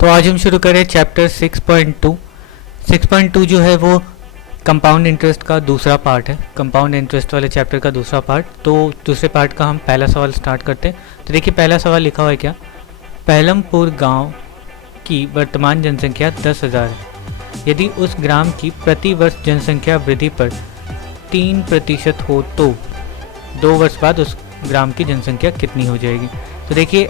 तो आज हम शुरू करें चैप्टर 6.2। 6.2 जो है वो कंपाउंड इंटरेस्ट का दूसरा पार्ट है, कंपाउंड इंटरेस्ट वाले चैप्टर का दूसरा पार्ट। तो दूसरे पार्ट का हम पहला सवाल स्टार्ट करते हैं। तो देखिए पहला सवाल लिखा हुआ है क्या, पहलमपुर गांव की वर्तमान जनसंख्या 10,000 है। यदि उस ग्राम की प्रति वर्ष जनसंख्या वृद्धि पर 3% हो तो 2 वर्ष बाद उस ग्राम की जनसंख्या कितनी हो जाएगी। तो देखिए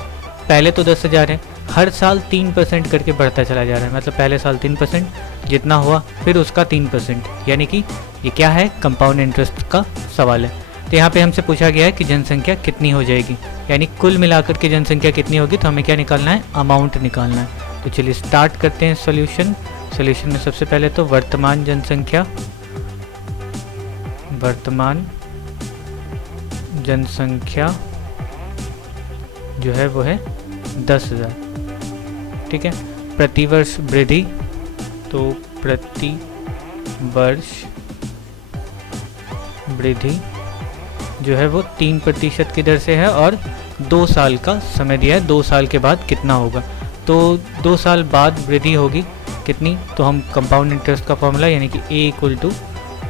पहले तो 10,000 है, हर साल 3% करके बढ़ता चला जा रहा है। मतलब पहले साल 3% जितना हुआ, फिर उसका 3%, यानी कि ये क्या है, कंपाउंड इंटरेस्ट का सवाल है। तो यहाँ पे हमसे पूछा गया है कि जनसंख्या कितनी हो जाएगी, यानी कुल मिलाकर के जनसंख्या कितनी होगी। तो हमें क्या निकालना है, अमाउंट निकालना है। तो चलिए स्टार्ट करते हैं सॉल्यूशन। सॉल्यूशन में सबसे पहले तो वर्तमान जनसंख्या जो है वो है 10,000, ठीक है। प्रतिवर्ष वृद्धि, तो प्रति वर्ष वृद्धि जो है वो 3% की दर से है और 2 साल का समय दिया है। 2 साल के बाद कितना होगा, तो 2 साल बाद वृद्धि होगी कितनी। तो हम कंपाउंड इंटरेस्ट का फॉर्मूला यानी कि A =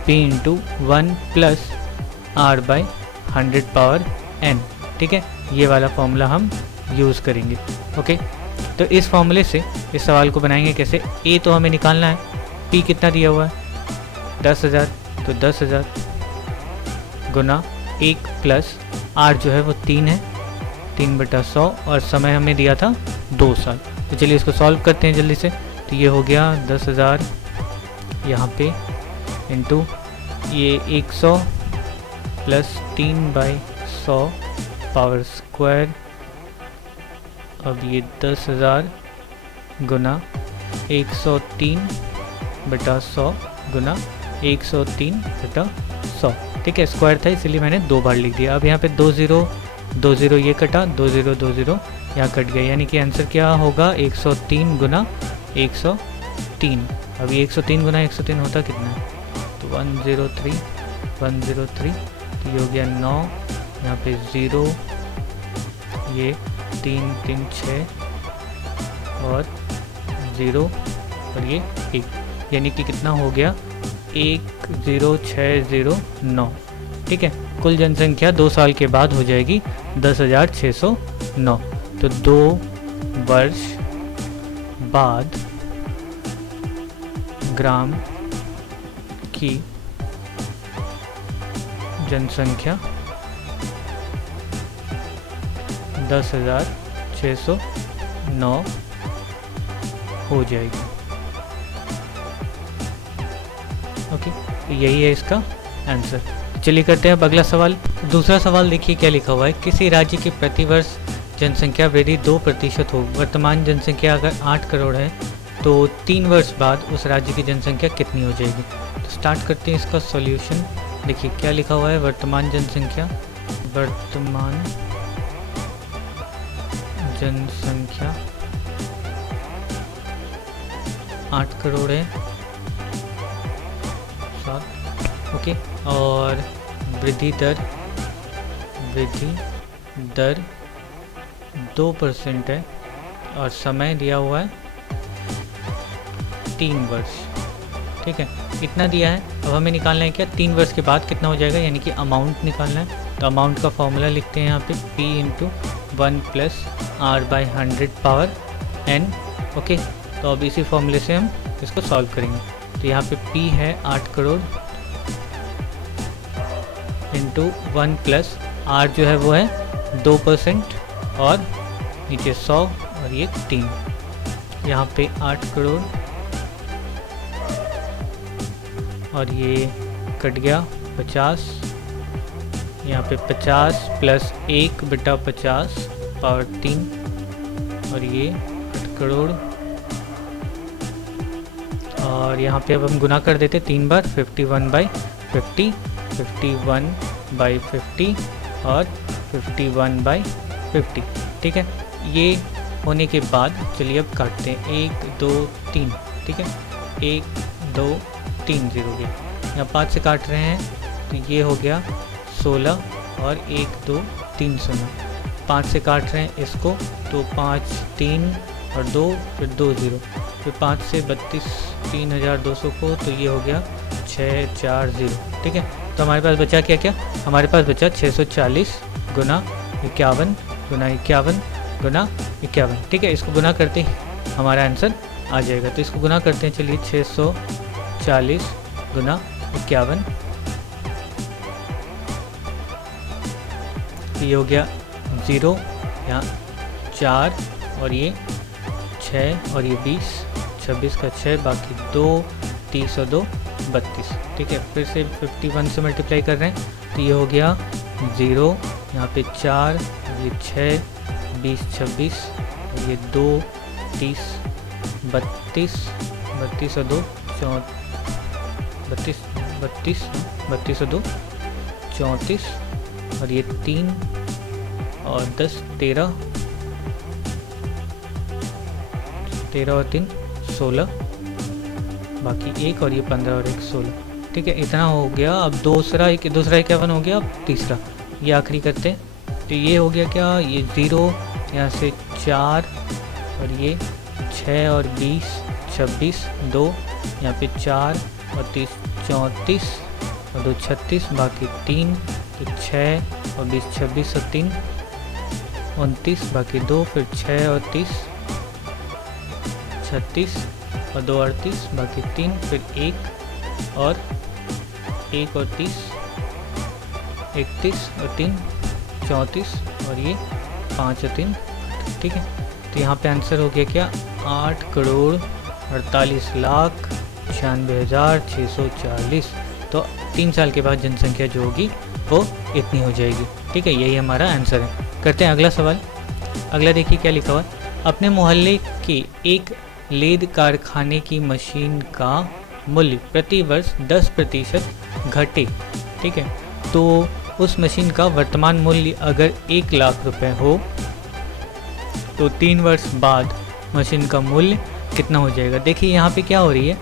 P × 1 + R/100⁻n, ठीक है। ये वाला फॉर्मूला हम यूज़ करेंगे, ओके। तो इस फॉर्मूले से इस सवाल को बनाएंगे कैसे। A तो हमें निकालना है, P कितना दिया हुआ है 10,000, तो 10,000 गुना 1 + R जो है वो 3 है, 3/100, और समय हमें दिया था 2 साल। तो चलिए इसको सॉल्व करते हैं जल्दी से। तो ये हो गया 10,000 यहाँ पे इंटू ये 100 + 3/100 पावर स्क्वायर। अब ये 10,000 गुना 103/100 गुना 103/100, ठीक है। स्क्वायर था इसलिए मैंने 2 बार लिख दिया। अब यहाँ पे 2 0 ये कटा, 2 0 यहाँ कट गया, यानी कि आंसर क्या होगा 103 गुना 103। अब ये 103 गुना 103 होता कितना है, तो 103, तो ये हो गया 9, यहाँ पे 0, ये 3 3 6 और 0 और ये 1, यानी कि कितना हो गया 10609, ठीक है। कुल जनसंख्या 2 साल के बाद हो जाएगी 10,609। तो 2 वर्ष बाद ग्राम की जनसंख्या 10,609 हो जाएगी, ओके। तो यही है इसका आंसर। चलिए करते हैं अब अगला सवाल। दूसरा सवाल देखिए क्या लिखा हुआ है, किसी राज्य की प्रतिवर्ष जनसंख्या वृद्धि 2% हो। वर्तमान जनसंख्या अगर 8 करोड़ है तो 3 वर्ष बाद उस राज्य की जनसंख्या कितनी हो जाएगी। तो स्टार्ट करते हैं इसका सॉल्यूशन। देखिए क्या लिखा हुआ है, वर्तमान जनसंख्या 8 करोड़ है, 7, ओके। और वृद्धि दर 2% है और समय दिया हुआ है 3 वर्ष, ठीक है। इतना दिया है। अब हमें निकालना है क्या, 3 वर्ष के बाद कितना हो जाएगा, यानी कि अमाउंट निकालना है। तो अमाउंट का फॉर्मूला लिखते हैं यहाँ पे P × 1 + R/100⁻n, ओके। तो अब इसी फॉर्मूले से हम इसको सॉल्व करेंगे। तो यहाँ पे P है 8 करोड़ इंटू 1 + R जो है वो है 2% और नीचे 100 और ये 3, यहाँ पे 8 करोड़ और ये कट गया 50, यहाँ पे 50 + 1/50 पावर 3 और ये 8 करोड़, और यहाँ पे अब हम गुना कर देते 3 बार, 51/50, 51/50 और 51/50, ठीक है। ये होने के बाद चलिए अब काटते हैं, 1 2 3, ठीक है। 1 2 3 0 गया, यहाँ 5 से काट रहे हैं तो ये हो गया 16 और 1 2 3 0। 5 से काट रहे हैं इसको तो 5 3 और 2 फिर 2 ज़ीरो, फिर 5 से 32 3200 को, तो ये हो गया 640। ठीक है, तो हमारे पास बचा क्या क्या, हमारे पास बचा 640 गुना 51 गुना 51 गुना 51। ठीक है, इसको गुना करते ही हमारा आंसर आ जाएगा। तो इसको गुना करते हैं, चलिए 640 गुना 51, ये हो गया 0, यहाँ 4 और ये 6 और ये 20, 26 का 6, बाकी 2, 30 और 2 32। ठीक है, फिर से 51 से मल्टीप्लाई कर रहे हैं, तो ये हो गया 0, यहाँ पे 4, ये 6, 20, 26, ये 2, 30, 32, 32 और 2 32, 32, 32 और 2 34, और ये 3 और 10 13, 13 और 3 16, बाकी 1 और ये 15 और 1 16। ठीक है, इतना हो गया। अब दूसरा 51 हो गया। अब तीसरा, ये आखिरी करते हैं, तो ये हो गया क्या, ये 0, यहाँ से 4 और ये 6 और 20 26, 2 यहाँ पे 4 और 30 34 और 2 36, बाकी 3, तो 6 और 20 26 और 3 29, बाकी 2, फिर 6 और 30 36 और 2 38, बाकी 3, फिर 1 और 30 31 और 3 34, और ये 5 और 3। ठीक है, तो यहाँ पे आंसर हो गया क्या, 8,48,96,640। तो 3 साल के बाद जनसंख्या जो होगी वो इतनी हो जाएगी। ठीक है, यही हमारा आंसर है। करते हैं अगला सवाल। अगला देखिए क्या लिखा हुआ है, अपने मोहल्ले के एक लेद कारखाने की मशीन का मूल्य प्रति वर्ष 10% घटे। ठीक है, तो उस मशीन का वर्तमान मूल्य अगर 1 लाख रुपए हो तो 3 वर्ष बाद मशीन का मूल्य कितना हो जाएगा। देखिए यहाँ पे क्या हो रही है,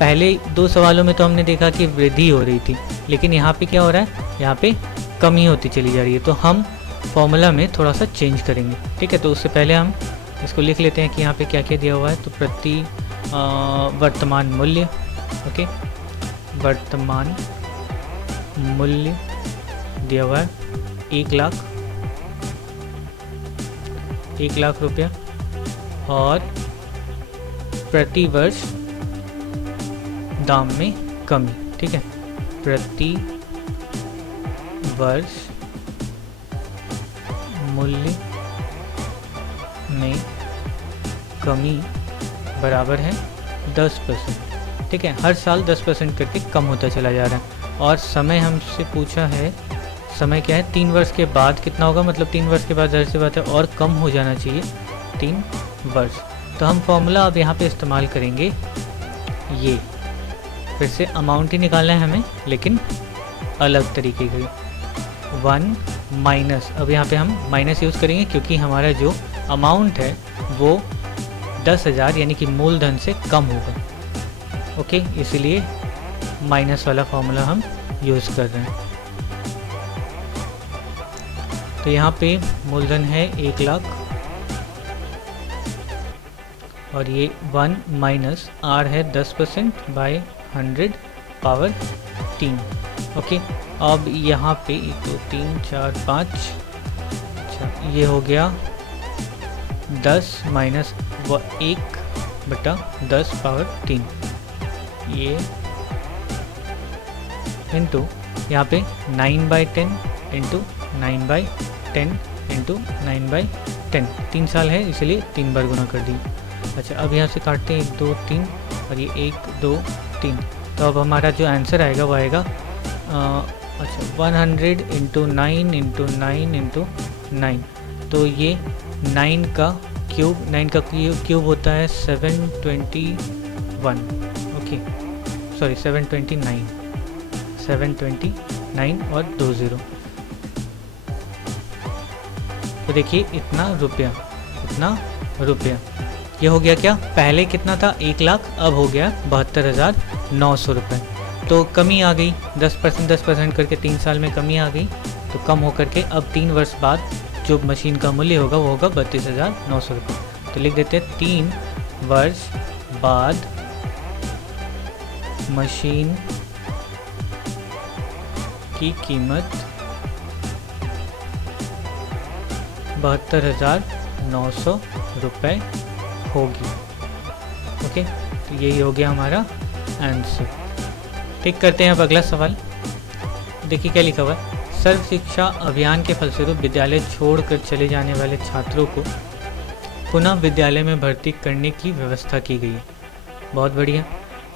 पहले 2 सवालों में तो हमने देखा कि वृद्धि हो रही थी, लेकिन यहाँ पे क्या हो रहा है, यहाँ पे कमी होती चली जा रही है। तो हम फॉर्मूला में थोड़ा सा चेंज करेंगे। ठीक है, तो उससे पहले हम इसको लिख लेते हैं कि यहाँ पे क्या क्या दिया हुआ है। तो प्रति वर्तमान मूल्य, ओके, वर्तमान मूल्य दिया हुआ है 1 लाख रुपया, और प्रति वर्ष दाम में कमी। ठीक है, प्रति वर्ष मूल्य में कमी बराबर है 10%। ठीक है, हर साल 10% करके कम होता चला जा रहा है। और समय हमसे पूछा है, समय क्या है, 3 वर्ष के बाद कितना होगा, मतलब 3 वर्ष के बाद जाहिर सी बात है और कम हो जाना चाहिए 3 वर्ष। तो हम फॉर्मूला अब यहाँ पे इस्तेमाल करेंगे, ये फिर से अमाउंट ही निकालना है हमें, लेकिन अलग तरीके के 1 माइनस, अब यहाँ पे हम माइनस यूज़ करेंगे क्योंकि हमारा जो अमाउंट है वो 10,000 यानी कि मूलधन से कम होगा। ओके, इसीलिए माइनस वाला फॉर्मूला हम यूज़ कर रहे हैं। तो यहाँ पे मूलधन है 1 लाख, और ये 1 माइनस आर है 10% बाय 100 पावर 3। ओके, अब यहाँ पे 1 2 3 4 5, अच्छा ये हो गया 10 माइनस 1/10 पावर 3, ये इंटू यहाँ पे 9/10 इंटू 9/10 इंटू 9/10, 3 साल है इसलिए 3 बार गुना कर दी। अच्छा, अब यहाँ से काटते हैं 1 2 3 और ये 1 2 3, तो अब हमारा जो आंसर आएगा वो आएगा अच्छा 100 इंटू 9 इंटू 9 इंटू 9, तो ये 9 का क्यूब होता है 721, ओके सॉरी 729 और 2 0। तो देखिए इतना रुपया ये हो गया क्या, पहले कितना था 1 लाख, अब हो गया 72,900 रुपये। तो कमी आ गई 10% करके 3 साल में कमी आ गई, तो कम होकर के अब 3 वर्ष बाद जो मशीन का मूल्य होगा वो होगा 32,900 रुपये। तो तो लिख देते हैं 3 वर्ष बाद मशीन की कीमत 72,900 रुपये होगी। ओके, तो यही हो गया हमारा आंसर। ठीक, करते हैं अब अगला सवाल। देखिए क्या लिखा हुआ है। सर्व शिक्षा अभियान के फलस्वरूप विद्यालय छोड़कर चले जाने वाले छात्रों को पुनः विद्यालय में भर्ती करने की व्यवस्था की गई है। बहुत बढ़िया।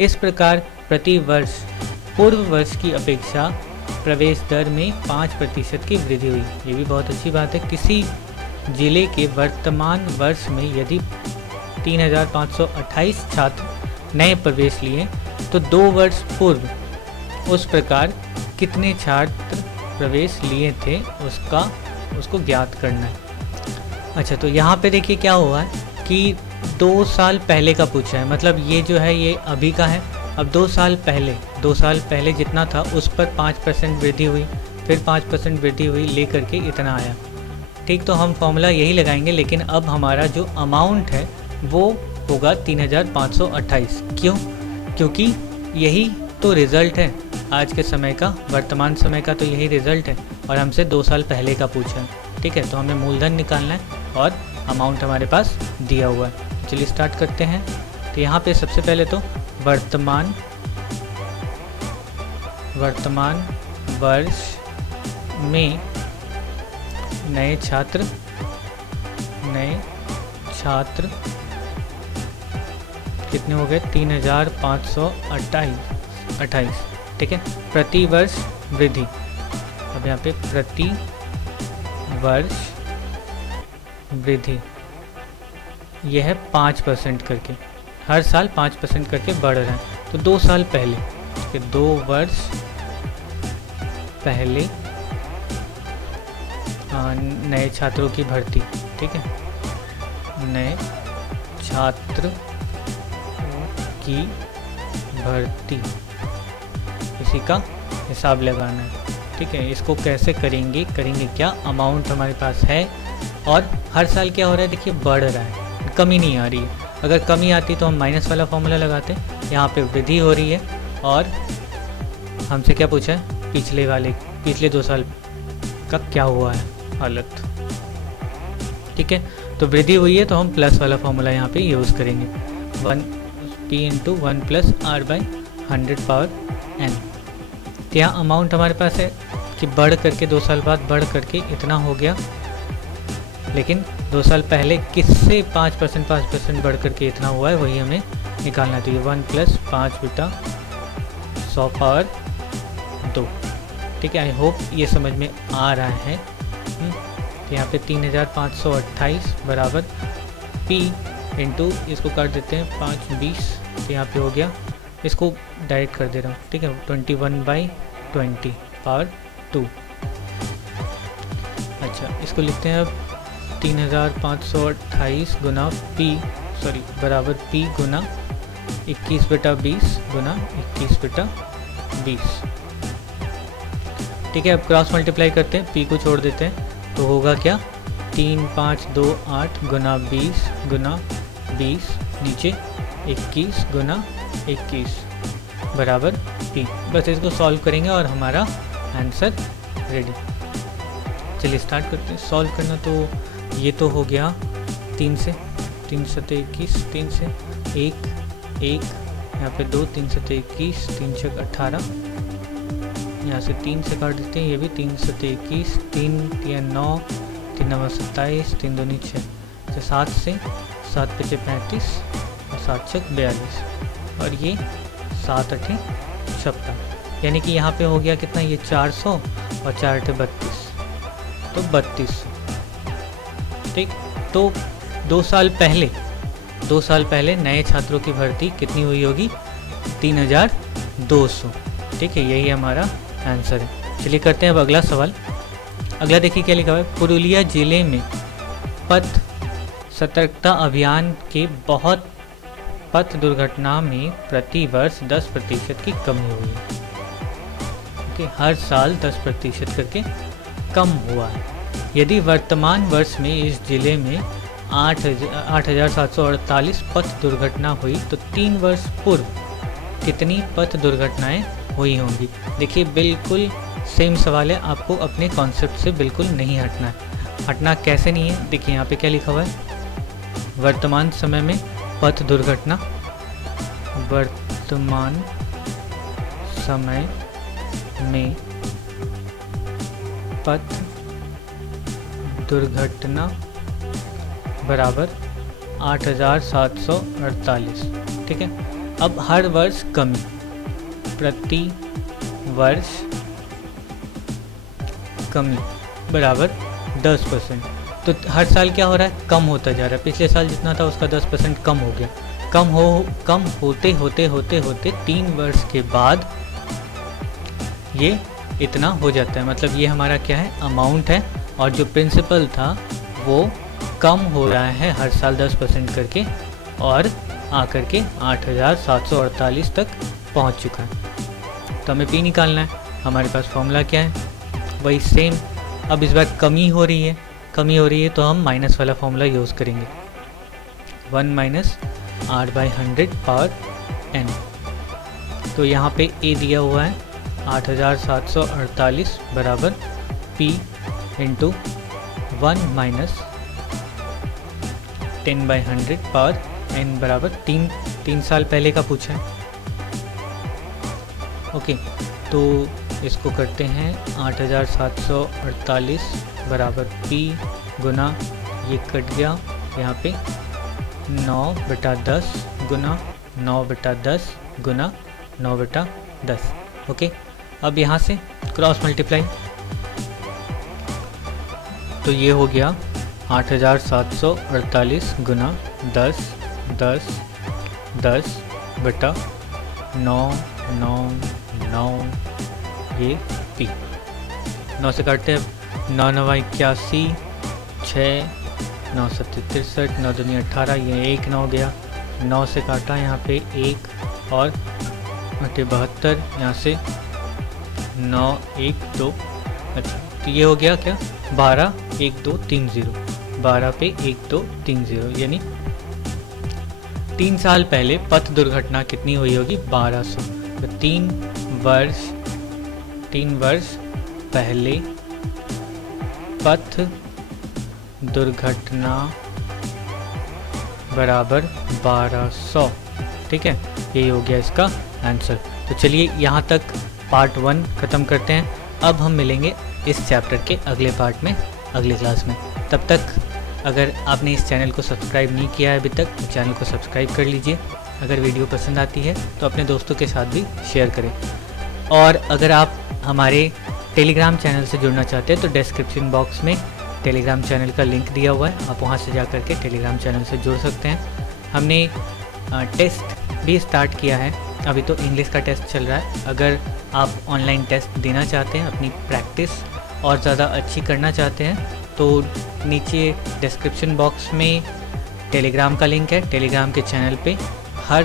इस प्रकार प्रति वर्ष पूर्व वर्ष की अपेक्षा प्रवेश दर में 5% की वृद्धि हुई। ये भी बहुत अच्छी बात है। किसी जिले के वर्तमान वर्ष में यदि 3,528 छात्र नए प्रवेश लिए तो 2 वर्ष पूर्व उस प्रकार कितने छात्र प्रवेश लिए थे उसको ज्ञात करना है। अच्छा, तो यहाँ पे देखिए क्या हुआ है कि 2 साल पहले का पूछा है, मतलब ये जो है ये अभी का है। अब 2 साल पहले जितना था उस पर 5% वृद्धि हुई, फिर 5% वृद्धि हुई, लेकर के इतना आया। ठीक, तो हम फॉर्मूला यही लगाएंगे, लेकिन अब हमारा जो अमाउंट है वो होगा 3,528। क्यों? क्योंकि यही तो रिज़ल्ट है आज के समय का, वर्तमान समय का तो यही रिज़ल्ट है, और हमसे 2 साल पहले का पूछा है। ठीक है, तो हमें मूलधन निकालना है और अमाउंट हमारे पास दिया हुआ है। चलिए स्टार्ट करते हैं। तो यहाँ पे सबसे पहले तो वर्तमान वर्ष में नए छात्र कितने हो गए? 3,528। ठीक है, प्रति वर्ष वृद्धि। अब यहाँ पे प्रति वर्ष वृद्धि यह है 5% करके, हर साल 5% करके बढ़ रहा है। तो 2 साल पहले, 2 वर्ष पहले नए छात्रों की भर्ती। ठीक है, नए छात्र की भर्ती, इसी का हिसाब लगाना है। ठीक है, इसको कैसे करेंगे क्या, अमाउंट हमारे पास है और हर साल क्या हो रहा है, देखिए बढ़ रहा है, कमी नहीं आ रही है। अगर कमी आती तो हम माइनस वाला फॉर्मूला लगाते। यहाँ पे वृद्धि हो रही है और हमसे क्या पूछा है, पिछले 2 साल का क्या हुआ है हालत। ठीक है, तो वृद्धि हुई है तो हम प्लस वाला फॉर्मूला यहाँ पे यूज़ करेंगे, 1p × 1 + r/100⁻n। तो यहाँ अमाउंट हमारे पास है कि बढ़ करके 2 साल बाद बढ़ करके इतना हो गया, लेकिन 2 साल पहले किससे 5% बढ़ करके इतना हुआ है वही हमें निकालना है। तो ये 1 + 5/100⁻2। ठीक है, आई होप ये समझ में आ रहा है। तो यहाँ पे 3,528 बराबर p इंटू, इसको काट देते हैं 5 20, तो यहाँ पे हो गया, इसको डायरेक्ट कर दे रहा हूँ। ठीक है, 21/20⁻²। अच्छा, इसको लिखते हैं अब 3,528 गुना बराबर p गुना 21/20 गुना 21/20। ठीक है, अब क्रॉस मल्टीप्लाई करते हैं, p को छोड़ देते हैं, तो होगा क्या, 3,528 गुना 20 गुना 20, नीचे 21 गुना 21 बराबर p। बस इसको सॉल्व करेंगे और हमारा आंसर रेडी। चलिए स्टार्ट करते हैं सॉल्व करना। तो ये तो हो गया 3 से 3 7 21, 3 से 1 1, यहाँ पे 2, 3 7 21, 3 6 18, यहाँ से 3 से काट देते हैं, ये भी 3 7 21, 3 3 9, 3 9 27, 3 2 6, 7 से 7 5 35 और 7 6 42, और ये 7 8 56, यानी कि यहाँ पे हो गया कितना, ये 400 और 4 8 32, तो 3200। ठीक, तो 2 साल पहले नए छात्रों की भर्ती कितनी हुई होगी, 3,200। ठीक है, यही हमारा आंसर है। चलिए करते हैं अब अगला सवाल। अगला देखिए क्या लिखा हुआ है। पुरुलिया जिले में पथ सतर्कता अभियान के बहुत पथ दुर्घटना में प्रति वर्ष 10% की कमी हुई है। कि हर साल 10% करके कम हुआ है। यदि वर्तमान वर्ष में इस जिले में 8,748 पथ दुर्घटना हुई तो 3 वर्ष पूर्व कितनी पथ दुर्घटनाएं हुई होंगी। देखिए बिल्कुल सेम सवाल है, आपको अपने कॉन्सेप्ट से बिल्कुल नहीं हटना है। हटना कैसे नहीं है, देखिए यहाँ पे क्या लिखा हुआ है, वर्तमान समय में पथ दुर्घटना, वर्तमान समय में पथ दुर्घटना बराबर 8,748। ठीक है, अब हर वर्ष कमी, प्रति वर्ष कमी बराबर 10%। तो हर साल क्या हो रहा है, कम होता जा रहा है। पिछले साल जितना था उसका 10% कम हो गया। कम होते होते होते होते 3 वर्ष के बाद ये इतना हो जाता है। मतलब ये हमारा क्या है, अमाउंट है, और जो प्रिंसिपल था वो कम हो रहा है हर साल 10% करके, और आकर के 8,748 तक पहुंच चुका है। तो हमें पी निकालना है। हमारे पास फॉर्मूला क्या है, वही सेम। अब इस बार कमी हो रही है तो हम माइनस वाला फॉर्मूला यूज़ करेंगे, 1 माइनस r/100 पावर n। तो यहाँ पे a दिया हुआ है 8,748 बराबर p into 1 minus 10/100 power n बराबर 3 साल पहले का पूछा है। ओके, तो इसको करते हैं 8,748 बराबर p गुना, ये कट गया यहाँ पे 9/10 गुना 9/10 गुना 9/10। ओके, अब यहाँ से क्रॉस मल्टीप्लाई, तो ये हो गया 8,748 गुना 10 10 10 बटा 9 9 9, ये पी। 9 से काटते हैं, 9 9 81, 6 9 7 63, 9 दूनी 18, ये 1 9 गया। 9 से काटा यहाँ पे 1 और 72, यहाँ से 9 1 2। अच्छा, तो ये हो गया क्या, 12 1 2 3 0, 12 पे 1 2 3 0, यानी 3 साल पहले पथ दुर्घटना कितनी हुई होगी, 1200। तो 3 वर्ष पहले पथ दुर्घटना बराबर 1200। ठीक है, यही हो गया इसका आंसर। तो चलिए यहाँ तक पार्ट 1 ख़त्म करते हैं। अब हम मिलेंगे इस चैप्टर के अगले पार्ट में अगली क्लास में। तब तक अगर आपने इस चैनल को सब्सक्राइब नहीं किया है अभी तक, तो चैनल को सब्सक्राइब कर लीजिए। अगर वीडियो पसंद आती है तो अपने दोस्तों के साथ भी शेयर करें। और अगर आप हमारे टेलीग्राम चैनल से जुड़ना चाहते हैं तो डिस्क्रिप्शन बॉक्स में टेलीग्राम चैनल का लिंक दिया हुआ है, आप वहां से जा कर के टेलीग्राम चैनल से जुड़ सकते हैं। हमने टेस्ट भी स्टार्ट किया है, अभी तो इंग्लिश का टेस्ट चल रहा है। अगर आप ऑनलाइन टेस्ट देना चाहते हैं, अपनी प्रैक्टिस और ज़्यादा अच्छी करना चाहते हैं, तो नीचे डिस्क्रिप्शन बॉक्स में टेलीग्राम का लिंक है। टेलीग्राम के चैनल पे हर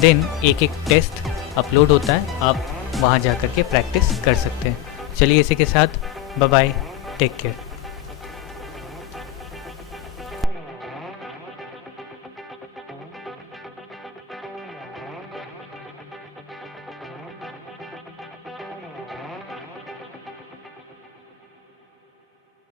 दिन एक टेस्ट अपलोड होता है, आप वहाँ जा कर के प्रैक्टिस कर सकते हैं। चलिए इसी के साथ बाय बाय, टेक केयर।